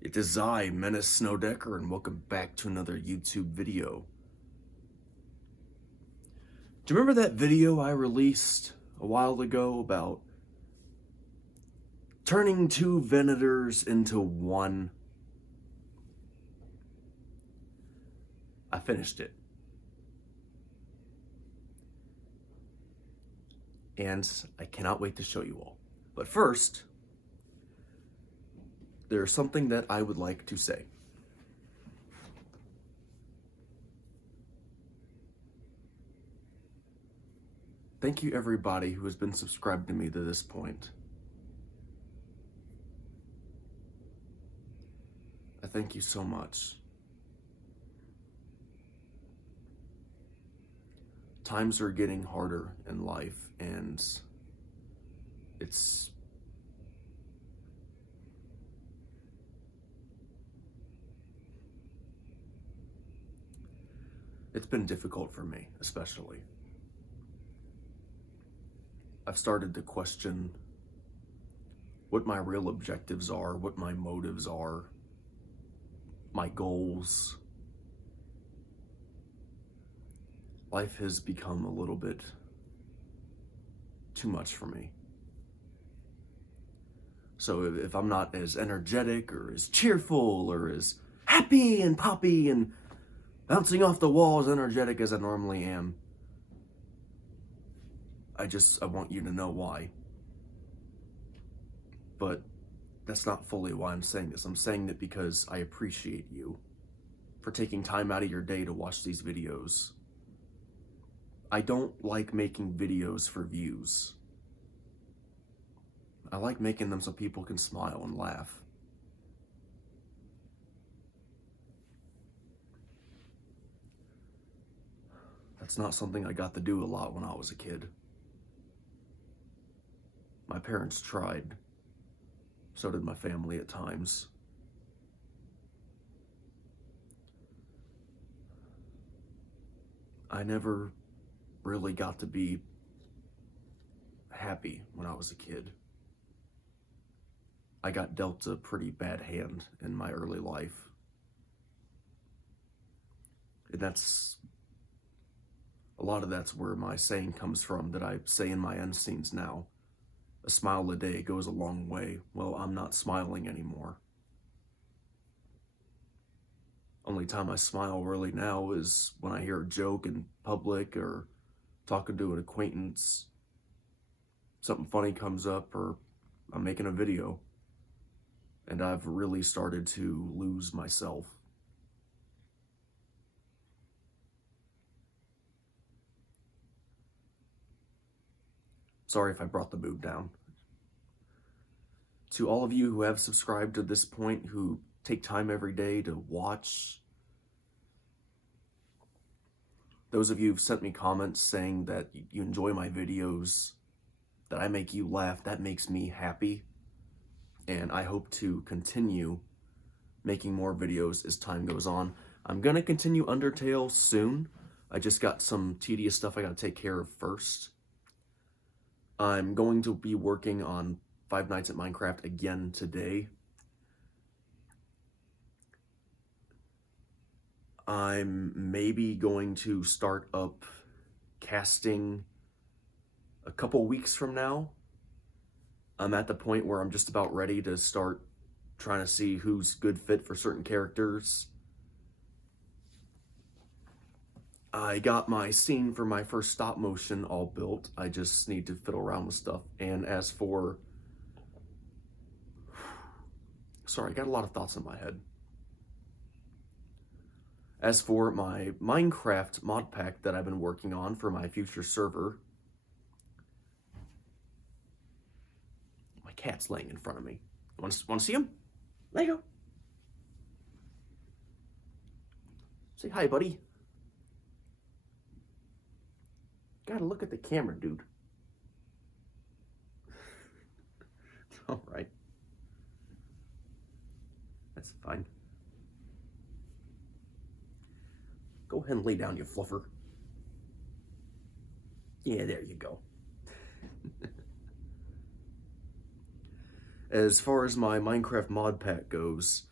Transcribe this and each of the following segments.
It is I, Menace Snowdecker, and welcome back to another YouTube video. Do you remember that video I released a while ago about turning two Venators into one? I finished it. And I cannot wait to show you all. But first, there's something that I would like to say. Thank you everybody who has been subscribed to me to this point. I thank you so much. Times are getting harder in life, and it's been difficult for me, especially. I've started to question what my real objectives are, what my motives are, my goals. Life has become a little bit too much for me. So if I'm not as energetic or as cheerful or as happy and poppy and bouncing off the walls energetic as I normally am, I want you to know why. But that's not fully why I'm saying this. I'm saying it because I appreciate you for taking time out of your day to watch these videos. I don't like making videos for views. I like making them so people can smile and laugh. That's not something I got to do a lot when I was a kid. My parents tried. So did my family at times. I never really got to be happy when I was a kid. I got dealt a pretty bad hand in my early life. And a lot of that's where my saying comes from that I say in my end scenes now. A smile a day goes a long way. Well, I'm not smiling anymore. Only time I smile really now is when I hear a joke in public or talking to an acquaintance. Something funny comes up or I'm making a video. And I've really started to lose myself. Sorry if I brought the mood down. To all of you who have subscribed to this point, who take time every day to watch, those of you who've sent me comments saying that you enjoy my videos, that I make you laugh, that makes me happy. And I hope to continue making more videos as time goes on. I'm gonna continue Undertale soon. I just got some tedious stuff I gotta take care of first. I'm going to be working on Five Nights at Minecraft again today. I'm maybe going to start up casting a couple weeks from now. I'm at the point where I'm just about ready to start trying to see who's good fit for certain characters. I got my scene for my first stop motion all built. I just need to fiddle around with stuff. And as for... Sorry, I got a lot of thoughts in my head. As for my Minecraft mod pack that I've been working on for my future server, my cat's laying in front of me. Want to see him? There you go. Say hi, buddy. Gotta look at the camera, dude. All right. That's fine. Go ahead and lay down, you fluffer. Yeah, there you go. As far as my Minecraft mod pack goes,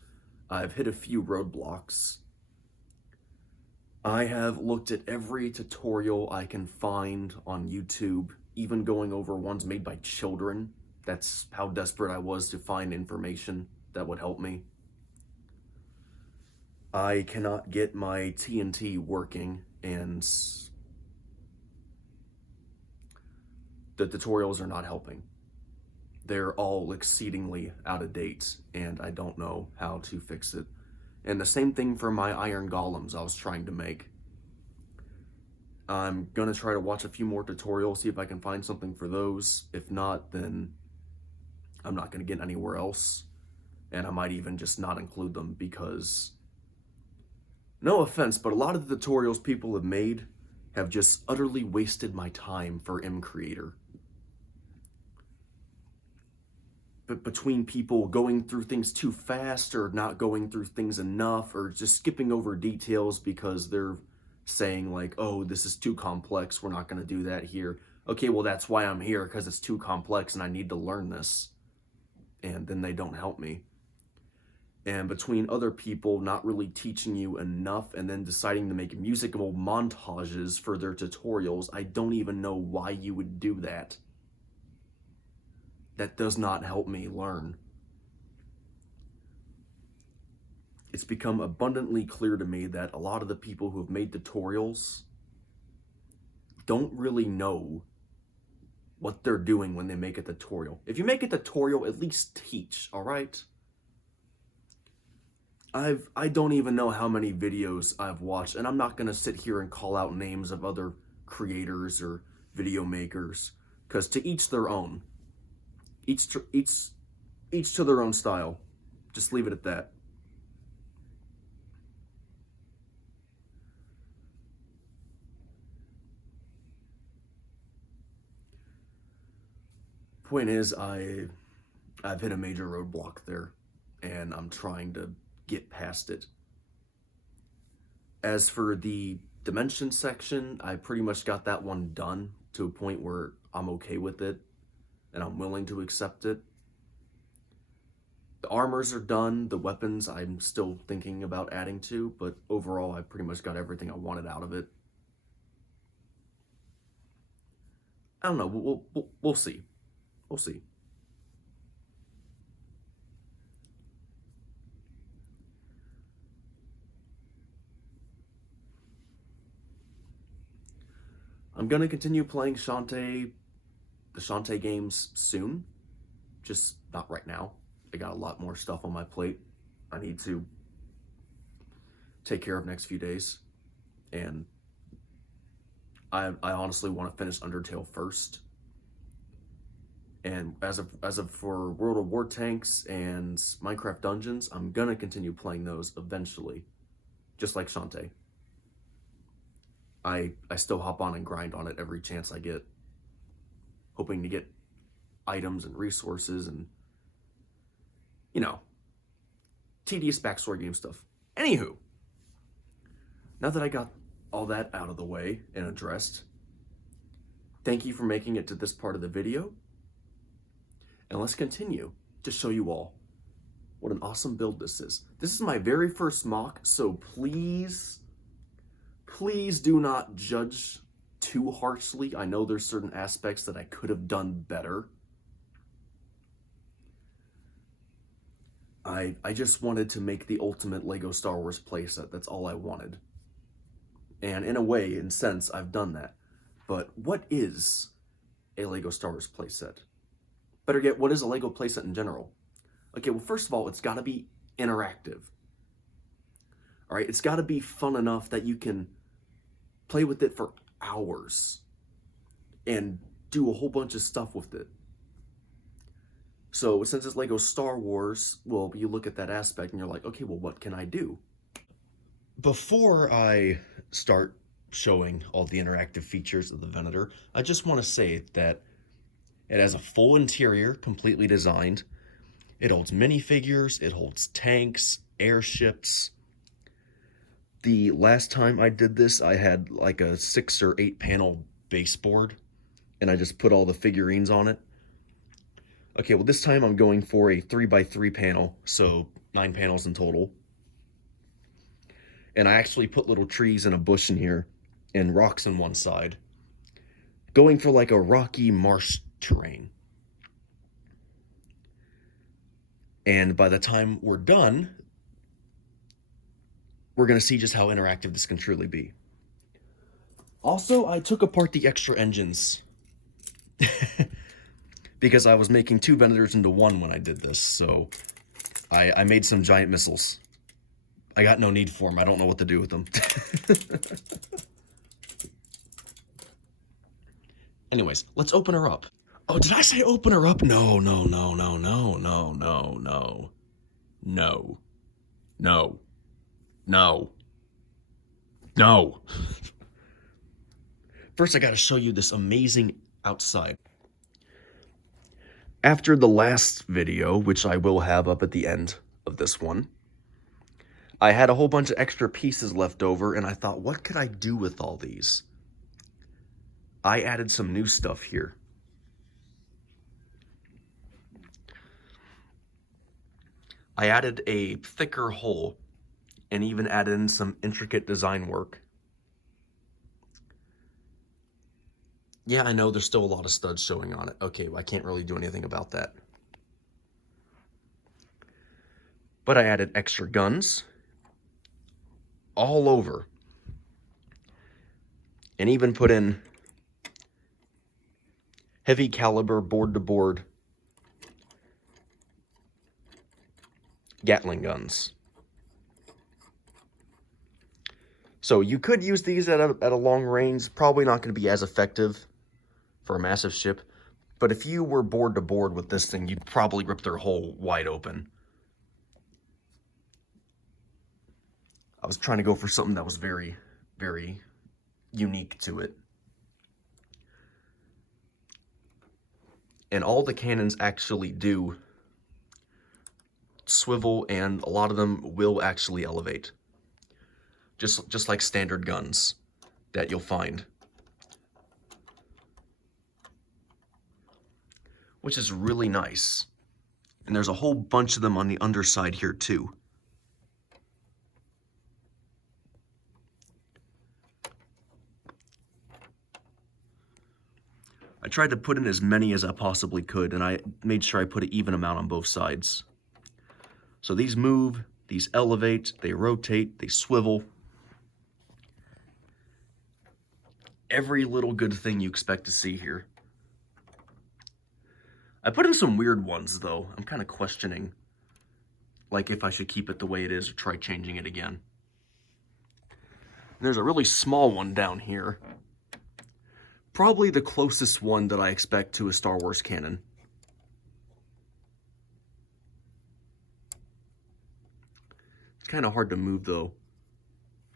I've hit a few roadblocks. I have looked at every tutorial I can find on YouTube, even going over ones made by children. That's how desperate I was to find information that would help me. I cannot get my TNT working, and the tutorials are not helping. They're all exceedingly out of date, and I don't know how to fix it. And the same thing for my iron golems I was trying to make. I'm gonna try to watch a few more tutorials, see if I can find something for those. If not, then I'm not gonna get anywhere else. And I might even just not include them because, no offense, but a lot of the tutorials people have made have just utterly wasted my time for M Creator. But between people going through things too fast or not going through things enough or just skipping over details because they're saying like, oh, this is too complex, we're not going to do that here. Okay, well, that's why I'm here, because it's too complex and I need to learn this. And then they don't help me. And between other people not really teaching you enough and then deciding to make musical montages for their tutorials, I don't even know why you would do that. That does not help me learn. It's become abundantly clear to me that a lot of the people who have made tutorials don't really know what they're doing when they make a tutorial. If you make a tutorial, at least teach, all right? I don't even know how many videos I've watched, and I'm not gonna sit here and call out names of other creators or video makers, because to each their own. Each to their own style. Just leave it at that. Point is, I've hit a major roadblock there, and I'm trying to get past it. As for the dimension section, I pretty much got that one done to a point where I'm okay with it, and I'm willing to accept it. The armors are done, the weapons I'm still thinking about adding to, but overall I pretty much got everything I wanted out of it. I don't know, we'll see. We'll see. I'm gonna continue playing the Shantae games soon, just not right now. I got a lot more stuff on my plate I need to take care of next few days, and I honestly want to finish Undertale first. And as of for World of War Tanks and Minecraft Dungeons, I'm gonna continue playing those eventually, just like Shantae. I still hop on and grind on it every chance I get, hoping to get items and resources and, you know, tedious backstory game stuff. Anywho, now that I got all that out of the way and addressed, thank you for making it to this part of the video, and let's continue to show you all what an awesome build this is. This is my very first mock, so please do not judge too harshly. I know there's certain aspects that I could have done better. I just wanted to make the ultimate Lego Star Wars playset. That's all I wanted. And in a way, in sense, I've done that. But what is a Lego Star Wars playset? Better yet, what is a Lego playset in general? Okay, well, first of all, it's got to be interactive. All right, it's got to be fun enough that you can play with it for hours and do a whole bunch of stuff with it. So since it's Lego Star Wars, well, you look at that aspect and you're like, okay, well, what can I do? Before I start showing all the interactive features of the Venator, I just want to say that it has a full interior, completely designed. It holds minifigures, it holds tanks, airships. The last time I did this, I had like a 6 or 8 panel baseboard, and I just put all the figurines on it. Okay, well, this time I'm going for a 3x3 panel, so 9 panels in total. And I actually put little trees and a bush in here and rocks on one side, going for like a rocky marsh terrain. And by the time we're done, we're going to see just how interactive this can truly be. Also, I took apart the extra engines because I was making 2 Venators into one when I did this, so I made some giant missiles. I got no need for them. I don't know what to do with them. Anyways, let's open her up. Oh, did I say open her up? No, no, no, no, no, no, no, no. No. No. No. No. First, I gotta show you this amazing outside. After the last video, which I will have up at the end of this one, I had a whole bunch of extra pieces left over, and I thought, what could I do with all these? I added some new stuff here. I added a thicker hull and even added in some intricate design work. Yeah, I know there's still a lot of studs showing on it. Okay, I can't really do anything about that. But I added extra guns all over. And even put in heavy caliber board-to-board Gatling guns. So you could use these at a long range, probably not going to be as effective for a massive ship, but if you were board to board with this thing, you'd probably rip their hull wide open. I was trying to go for something that was very, very unique to it. And all the cannons actually do swivel, and a lot of them will actually elevate. Just like standard guns that you'll find. Which is really nice. And there's a whole bunch of them on the underside here too. I tried to put in as many as I possibly could, and I made sure I put an even amount on both sides. So these move, these elevate, they rotate, they swivel. Every little good thing you expect to see here. I put in some weird ones, though. I'm kind of questioning, like, if I should keep it the way it is or try changing it again. There's a really small one down here. Probably the closest one that I expect to a Star Wars cannon. It's kind of hard to move, though,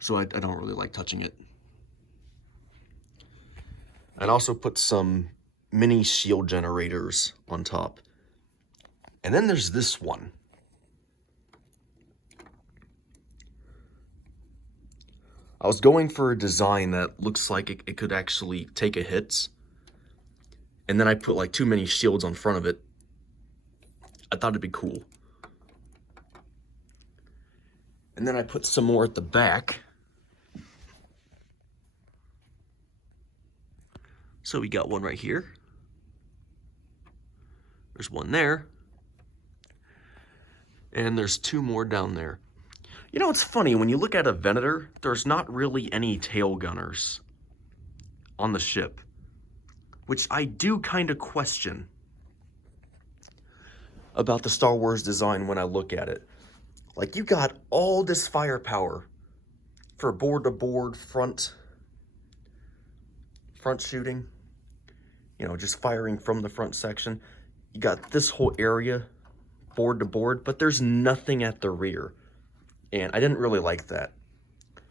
so I don't really like touching it. I'd also put some mini shield generators on top. And then there's this one. I was going for a design that looks like it could actually take a hit. And then I put like too many shields on front of it. I thought it'd be cool. And then I put some more at the back. So we got one right here. There's one there. And there's 2 more down there. You know, it's funny, when you look at a Venator, there's not really any tail gunners on the ship, which I do kind of question about the Star Wars design when I look at it. Like, you got all this firepower for board-to-board front shooting, you know, just firing from the front section. You got this whole area board-to-board, but there's nothing at the rear. And I didn't really like that.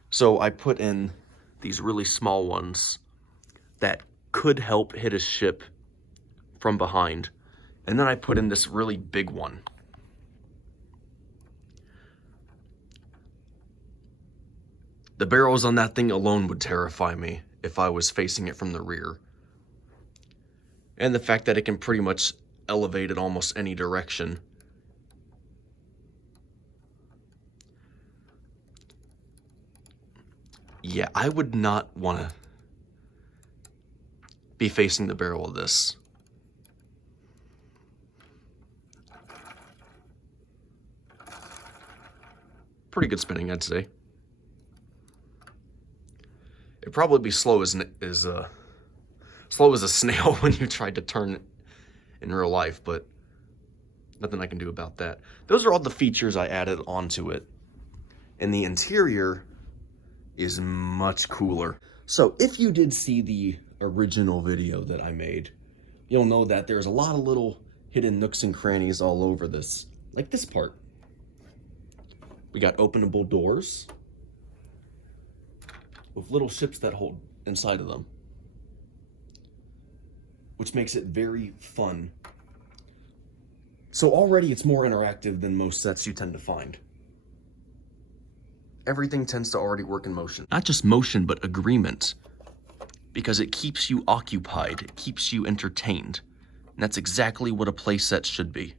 So I put in these really small ones that could help hit a ship from behind. And then I put in this really big one. The barrels on that thing alone would terrify me if I was facing it from the rear. And the fact that it can pretty much elevate in almost any direction. Yeah, I would not want to be facing the barrel of this. Pretty good spinning, I'd say. It'd probably be slow as a snail when you tried to turn it in real life, but nothing I can do about that. Those are all the features I added onto it. And the interior is much cooler. So if you did see the original video that I made, you'll know that there's a lot of little hidden nooks and crannies all over this. Like this part. We got openable doors with little ships that hold inside of them, which makes it very fun. So already it's more interactive than most sets you tend to find. Everything tends to already work in motion. Not just motion, but agreement. Because it keeps you occupied, it keeps you entertained. And that's exactly what a playset should be.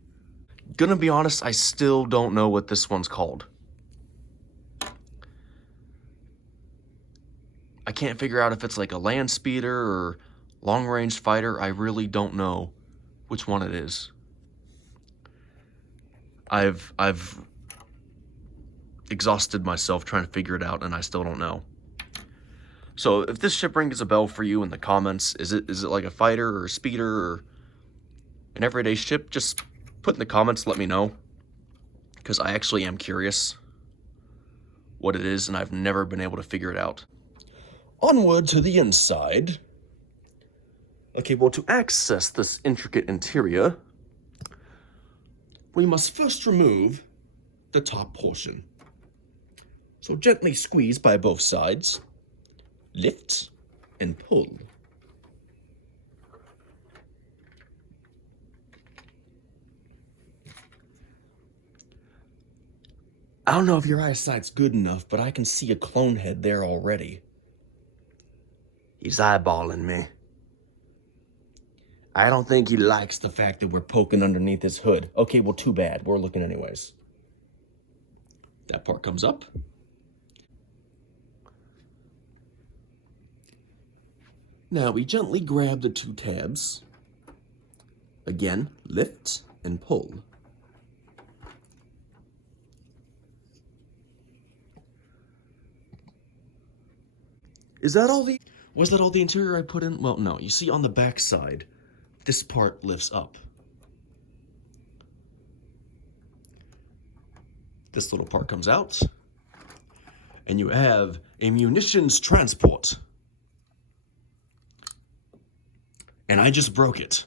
Gonna be honest, I still don't know what this one's called. I can't figure out if it's like a land speeder or long-range fighter. I really don't know which one it is. I've exhausted myself trying to figure it out, and I still don't know. So if this ship rings a bell for you in the comments, is it like a fighter or a speeder or an everyday ship? Just put in the comments, let me know, because I actually am curious what it is, and I've never been able to figure it out. Onward to the inside. Okay, well, to access this intricate interior, we must first remove the top portion. So gently squeeze by both sides, lift, and pull. I don't know if your eyesight's good enough, but I can see a clone head there already. He's eyeballing me. I don't think he likes the fact that we're poking underneath his hood. Okay, well, too bad. We're looking anyways. That part comes up. Now we gently grab the two tabs. Again, lift and pull. Was that all the interior I put in? Well, no. You see on the back side, this part lifts up. This little part comes out. And you have a munitions transport. And I just broke it.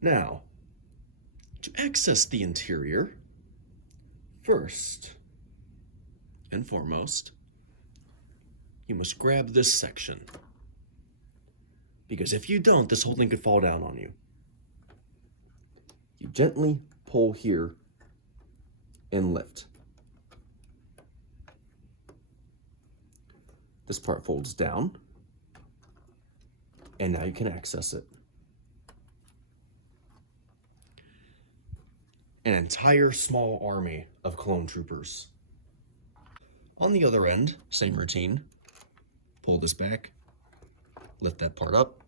Now, to access the interior, first and foremost, you must grab this section. Because if you don't, this whole thing could fall down on you. You gently pull here and lift. This part folds down, and now you can access it. An entire small army of clone troopers. On the other end, same routine. Pull this back, lift that part up,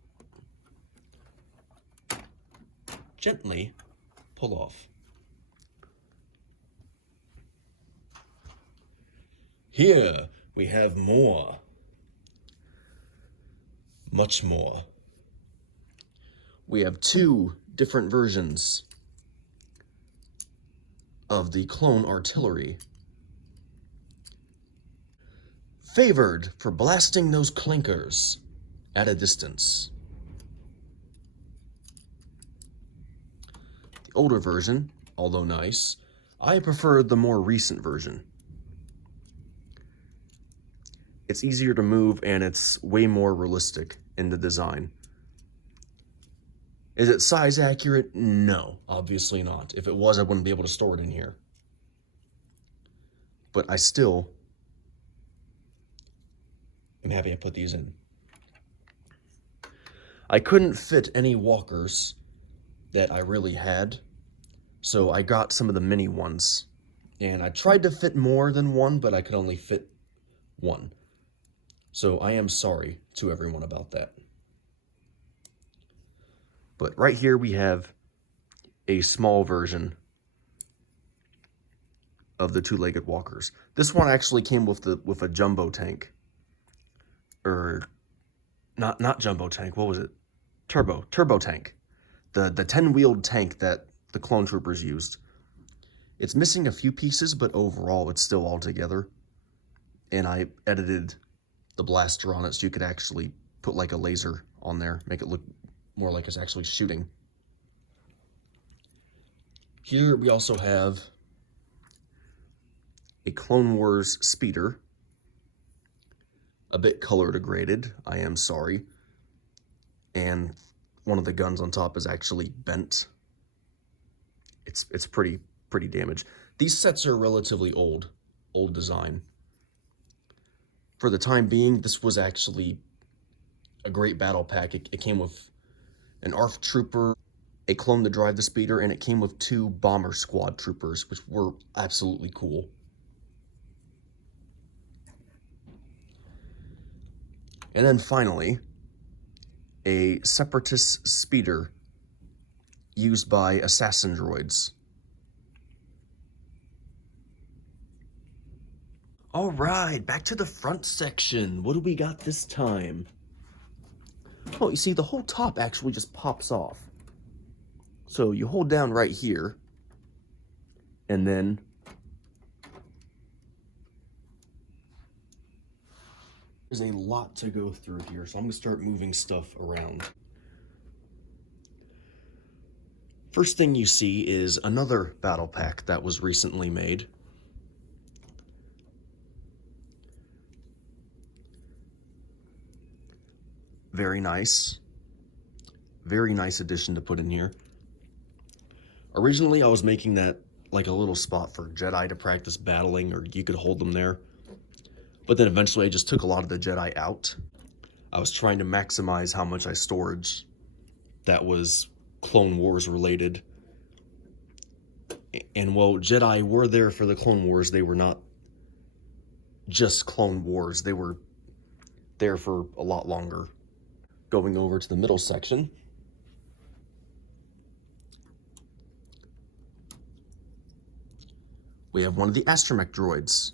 gently pull off. Here we have more. Much more. We have two different versions of the clone artillery. Favored for blasting those clinkers at a distance. The older version, although nice, I prefer the more recent version. It's easier to move and it's way more realistic in the design. Is it size accurate? No, obviously not. If it was, I wouldn't be able to store it in here. But I still am happy I put these in. I couldn't fit any walkers that I really had, so I got some of the mini ones And I tried to fit more than one, but I could only fit one. So I am sorry to everyone about that. But right here we have a small version of the two-legged walkers. This one actually came with a jumbo tank. Or not jumbo tank, what was it? Turbo tank. The 10-wheeled tank that the clone troopers used. It's missing a few pieces, but overall it's still all together. And I edited the blaster on it so you could actually put like a laser on there, make it look more like it's actually shooting. Here we also have a Clone Wars speeder, a bit color degraded, I am sorry, and one of the guns on top is actually bent. It's pretty damaged. These sets are relatively old design. For the time being, this was actually a great battle pack. It came with an ARF trooper, a clone to drive the speeder, and it came with 2 bomber squad troopers, which were absolutely cool. And then finally, a separatist speeder used by assassin droids. All right, back to the front section. What do we got this time? Oh, you see, the whole top actually just pops off. So you hold down right here, and then there's a lot to go through here, so I'm gonna start moving stuff around. First thing you see is another battle pack that was recently made. Very nice. Very nice addition to put in here. Originally, I was making that like a little spot for Jedi to practice battling, or you could hold them there. But then eventually I just took a lot of the Jedi out. I was trying to maximize how much I storage that was Clone Wars related. And while Jedi were there for the Clone Wars, they were not just Clone Wars. They were there for a lot longer. Going over to the middle section. We have one of the astromech droids.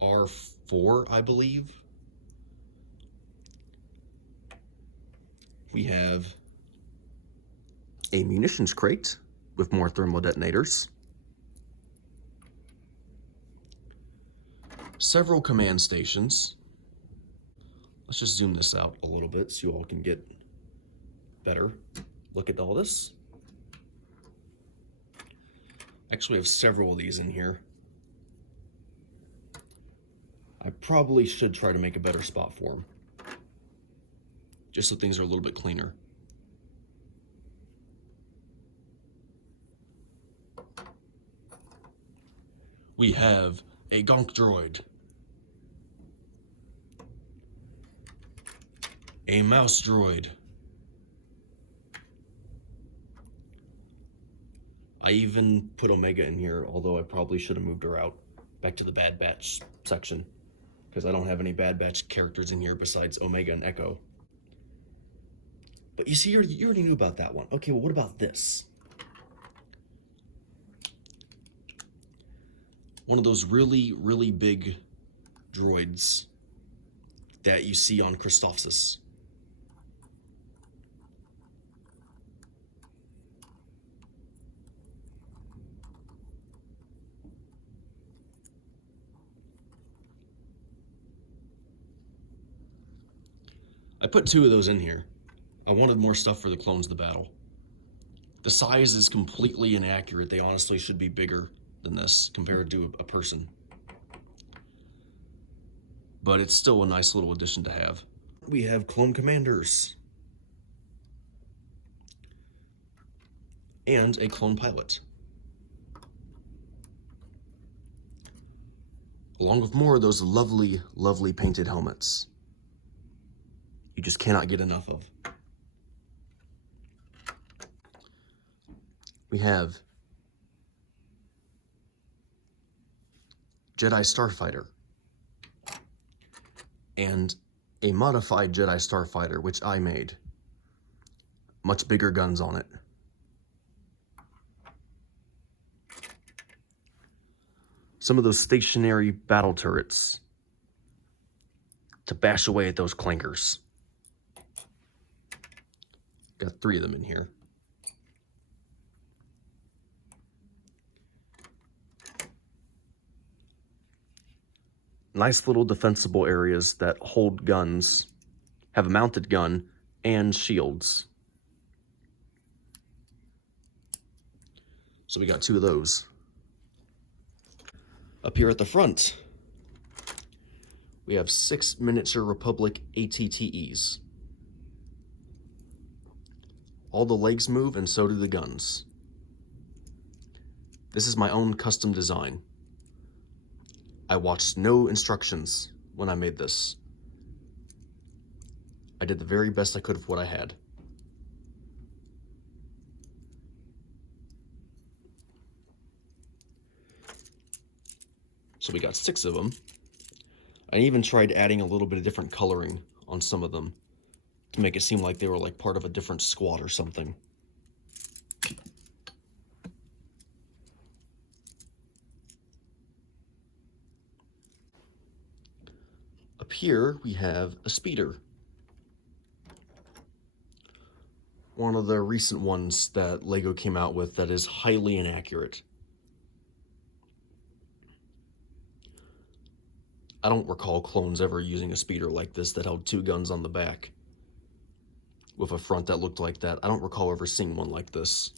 R4, I believe. We have a munitions crate with more thermal detonators. Several command stations. Let's just zoom this out a little bit so you all can get better look at all this. Actually, we have several of these in here. I probably should try to make a better spot for them, just so things are a little bit cleaner. We have a gonk droid, a mouse droid, I even put Omega in here, although I probably should have moved her out back to the Bad Batch section, because I don't have any Bad Batch characters in here besides Omega and Echo. But you see, you already knew about that one. Okay, well, what about this? One of those really, really big droids that you see on Christophsis. I put 2 of those in here. I wanted more stuff for the clones of the battle. The size is completely inaccurate. They honestly should be bigger than this compared to a person. But it's still a nice little addition to have. We have clone commanders. And a clone pilot. Along with more of those lovely, lovely painted helmets. You just cannot get enough of. We have Jedi Starfighter and a modified Jedi Starfighter, which I made. Much bigger guns on it. Some of those stationary battle turrets to bash away at those clankers. Got 3 of them in here. Nice little defensible areas that hold guns, have a mounted gun, and shields. So we got 2 of those. Up here at the front, we have 6 miniature Republic ATTEs. All the legs move and so do the guns. This is my own custom design. I watched no instructions when I made this. I did the very best I could with what I had. So we got 6 of them. I even tried adding a little bit of different coloring on some of them to make it seem like they were like part of a different squad or something. Up here we have a speeder. One of the recent ones that LEGO came out with that is highly inaccurate. I don't recall clones ever using a speeder like this that held 2 guns on the back with a front that looked like that. I don't recall ever seeing one like this.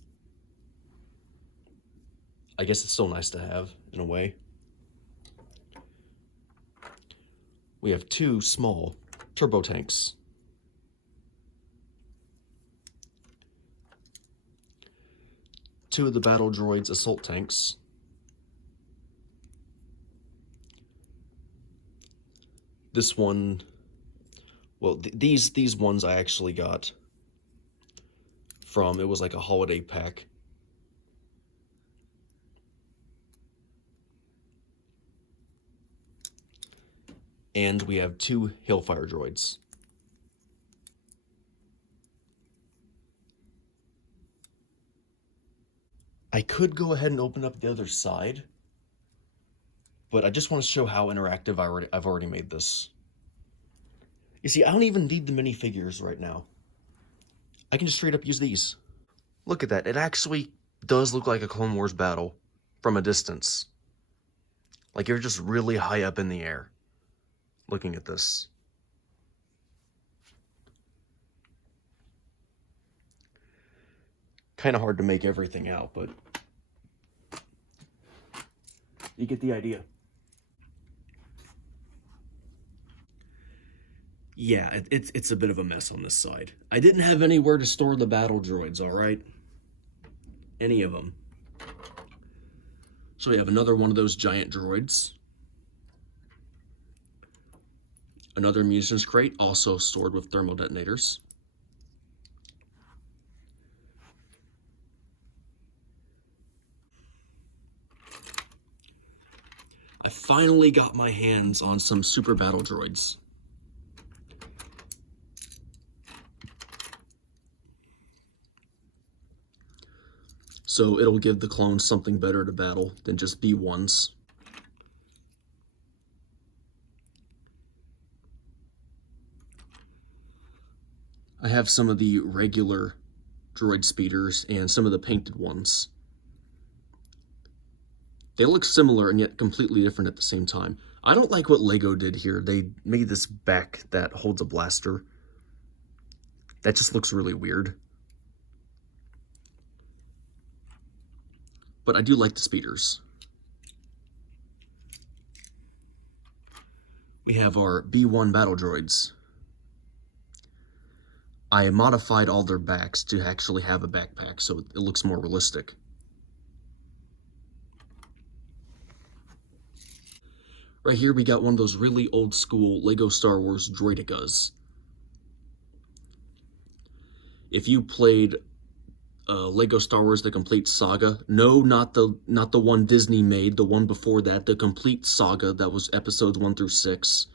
I guess it's still nice to have, in a way. We have 2 small turbo tanks. Two of the battle droids assault tanks. This one, well, these ones I actually got from, it was like a holiday pack. And we have 2 Hellfire droids. I could go ahead and open up the other side, but I just want to show how interactive I've already made this. You see, I don't even need the minifigures right now. I can just straight up use these. Look at that. It actually does look like a Clone Wars battle from a distance. Like you're just really high up in the air looking at this. Kind of hard to make everything out, but you get the idea. Yeah, it's a bit of a mess on this side. I didn't have anywhere to store the battle droids, all right? Any of them. So we have another one of those giant droids. Another munitions crate, also stored with thermal detonators. I finally got my hands on some super battle droids. So it'll give the clones something better to battle than just B1s. I have some of the regular droid speeders and some of the painted ones. They look similar and yet completely different at the same time. I don't like what LEGO did here. They made this back that holds a blaster. That just looks really weird. But I do like the speeders. We have our B1 battle droids. I modified all their backs to actually have a backpack so it looks more realistic. Right here we got one of those really old school LEGO Star Wars Droidekas. If you played Lego Star Wars: The Complete Saga. No, not the one Disney made, the one before that, the Complete Saga that was episodes 1 through 6.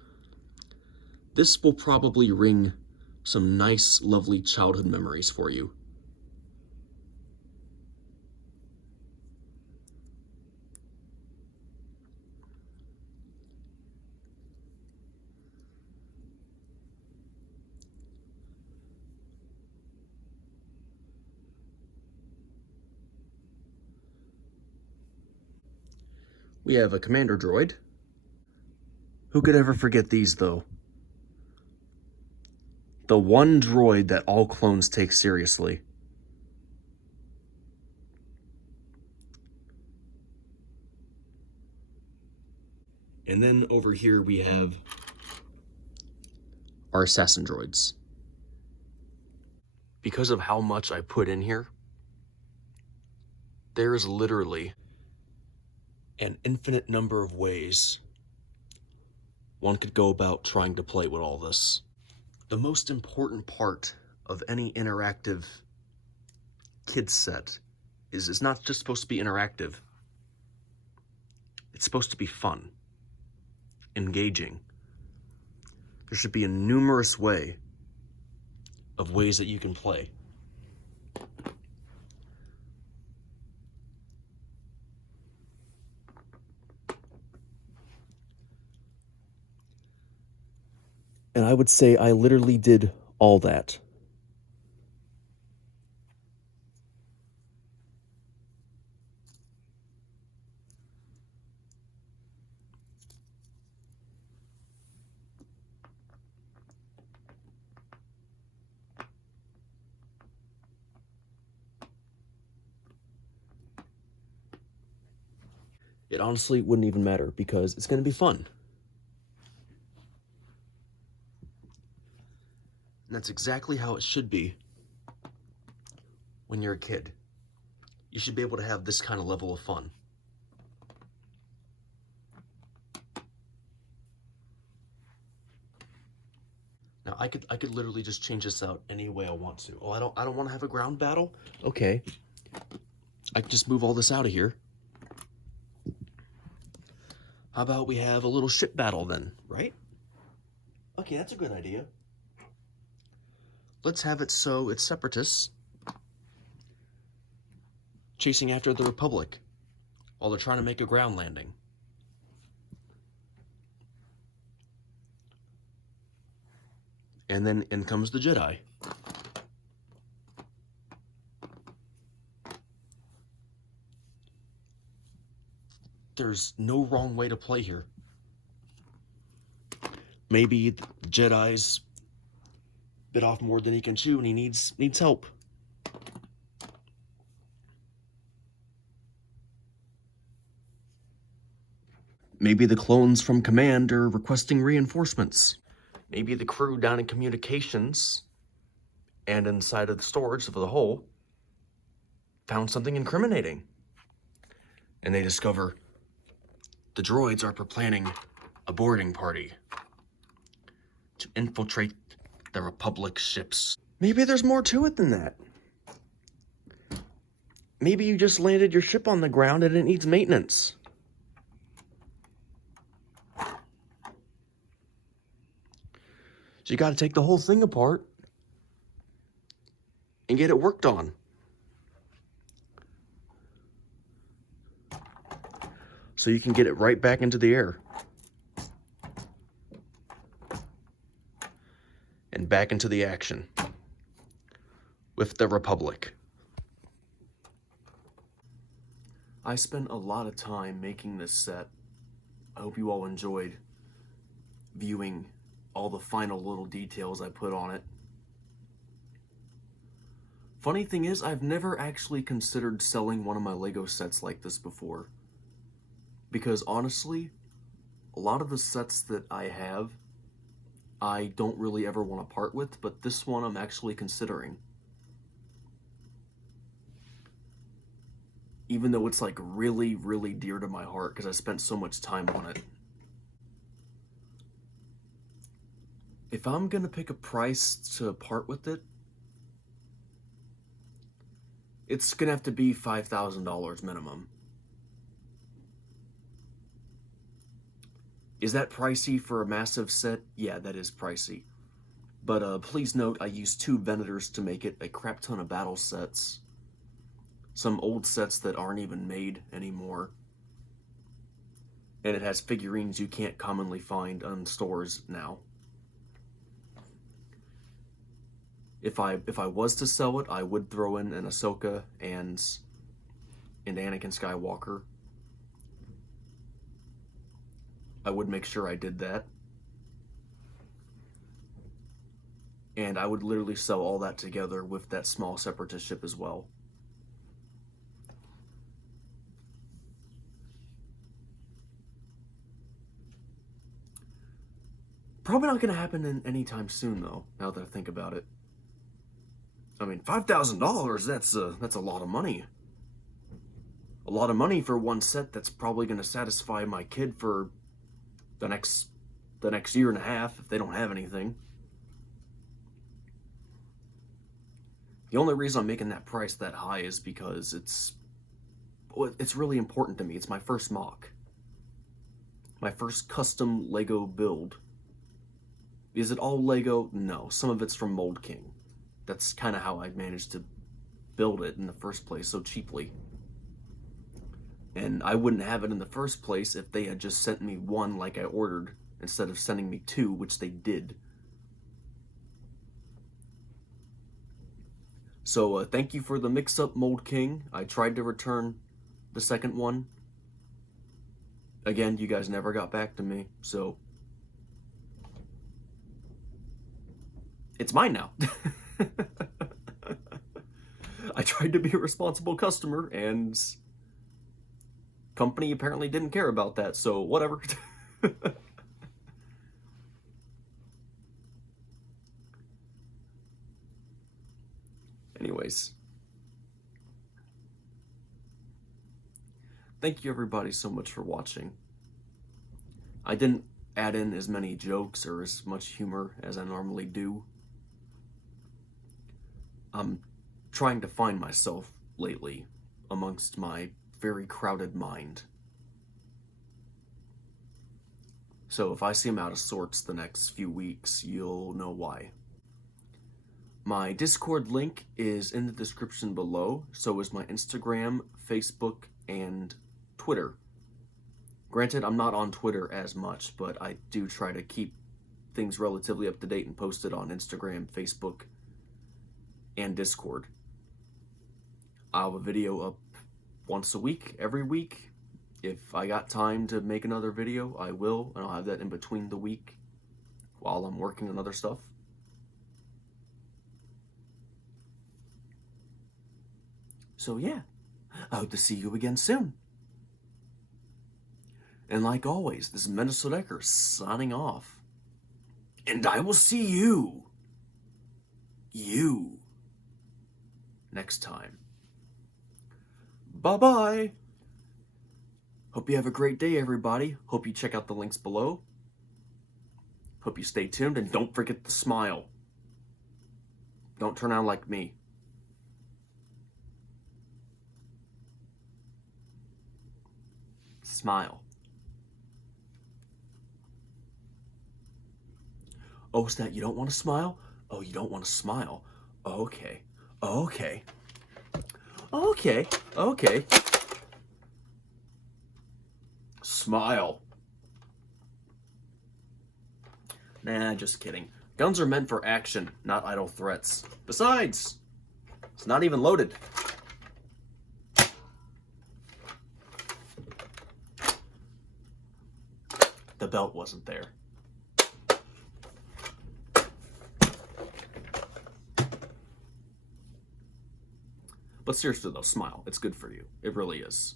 This will probably ring some nice, lovely childhood memories for you. We have a commander droid. Who could ever forget these, though? The one droid that all clones take seriously. And then over here we have our assassin droids. Because of how much I put in here, there is literally an infinite number of ways one could go about trying to play with all this. The most important part of any interactive kids set is it's not just supposed to be interactive. It's supposed to be fun, engaging. There should be a numerous way of ways that you can play. And I would say I literally did all that. It honestly wouldn't even matter because it's going to be fun. And that's exactly how it should be when you're a kid. You should be able to have this kind of level of fun. Now I could literally just change this out any way I want to. Oh, I don't want to have a ground battle? Okay. I can just move all this out of here. How about we have a little ship battle then, right? Okay, that's a good idea. Let's have it so it's separatists chasing after the Republic while they're trying to make a ground landing. And then in comes the Jedi. There's no wrong way to play here. Maybe the Jedi's bit off more than he can chew and he needs help. Maybe the clones from Command are requesting reinforcements. Maybe the crew down in communications and inside of the storage of the hull found something incriminating. And they discover the droids are planning a boarding party to infiltrate the Republic ships. Maybe there's more to it than that. Maybe you just landed your ship on the ground and it needs maintenance. So you got to take the whole thing apart and get it worked on. So you can get it right back into the air. And back into the action with the Republic. I spent a lot of time making this set. I hope you all enjoyed viewing all the final little details I put on it. Funny thing is, I've never actually considered selling one of my Lego sets like this before. Because honestly, a lot of the sets that I have, I don't really ever want to part with, but this one I'm actually considering. Even though it's like really, really dear to my heart because I spent so much time on it. If I'm gonna pick a price to part with it, It's gonna have to be $5,000 minimum. Is that pricey for a massive set? Yeah, that is pricey. But please note, I used 2 Venators to make it, a crap ton of battle sets. Some old sets that aren't even made anymore. And it has figurines you can't commonly find on stores now. If I was to sell it, I would throw in an Ahsoka and Anakin Skywalker. I would make sure I did that. And I would literally sell all that together with that small Separatist ship as well. Probably not going to happen anytime soon, though, now that I think about it. I mean, $5,000, that's a lot of money. A lot of money for one set that's probably going to satisfy my kid for the next year and a half if they don't have anything. The only reason I'm making that price that high is because it's really important to me. It's my first mock. My first custom Lego build. Is it all Lego? No, some of it's from Mold King. That's kind of how I managed to build it in the first place so cheaply. And I wouldn't have it in the first place if they had just sent me 1 like I ordered, instead of sending me 2, which they did. So thank you for the mix-up, Mold King. I tried to return the second one. Again, you guys never got back to me, so it's mine now. I tried to be a responsible customer, and company apparently didn't care about that, so whatever. Anyways, thank you everybody so much for watching. I didn't add in as many jokes or as much humor as I normally do. I'm trying to find myself lately amongst my very crowded mind. So if I seem out of sorts the next few weeks, you'll know why. My Discord link is in the description below, so is my Instagram, Facebook, and Twitter. Granted, I'm not on Twitter as much, but I do try to keep things relatively up to date and post it on Instagram, Facebook, and Discord. I'll have a video up once a week, every week. If I got time to make another video, I will, and I'll have that in between the week while I'm working on other stuff. So yeah, I hope to see you again soon. And like always, this is Venator signing off. And I will see you next time. Bye-bye. Hope you have a great day, everybody. Hope you check out the links below. Hope you stay tuned, and don't forget to smile. Don't turn out like me. Smile. Oh, is that you don't want to smile? Oh, you don't want to smile? Okay. Okay. Okay. Okay. Smile. Nah, just kidding. Guns are meant for action, not idle threats. Besides, it's not even loaded. The belt wasn't there. But seriously though, smile. It's good for you. It really is.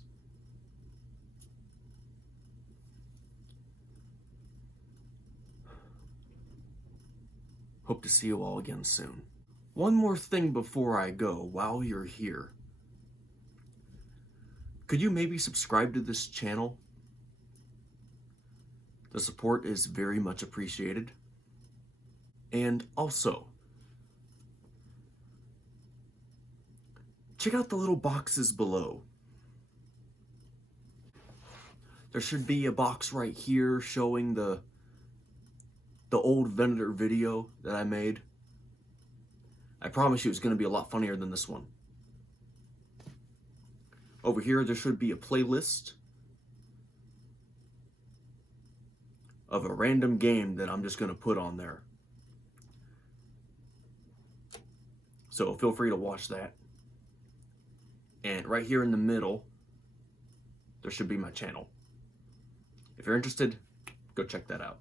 Hope to see you all again soon. One more thing before I go, while you're here. Could you maybe subscribe to this channel? The support is very much appreciated. And also, check out the little boxes below. There should be a box right here showing the old Venator video that I made. I promise you it's going to be a lot funnier than this one. Over here, there should be a playlist of a random game that I'm just going to put on there. So feel free to watch that. And right here in the middle, there should be my channel. If you're interested, go check that out.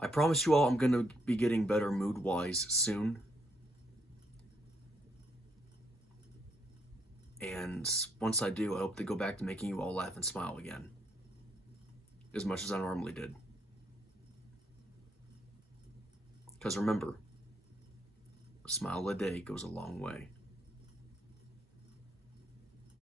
I promise you all I'm going to be getting better mood-wise soon. And once I do, I hope to go back to making you all laugh and smile again. As much as I normally did. Because remember, a smile a day goes a long way.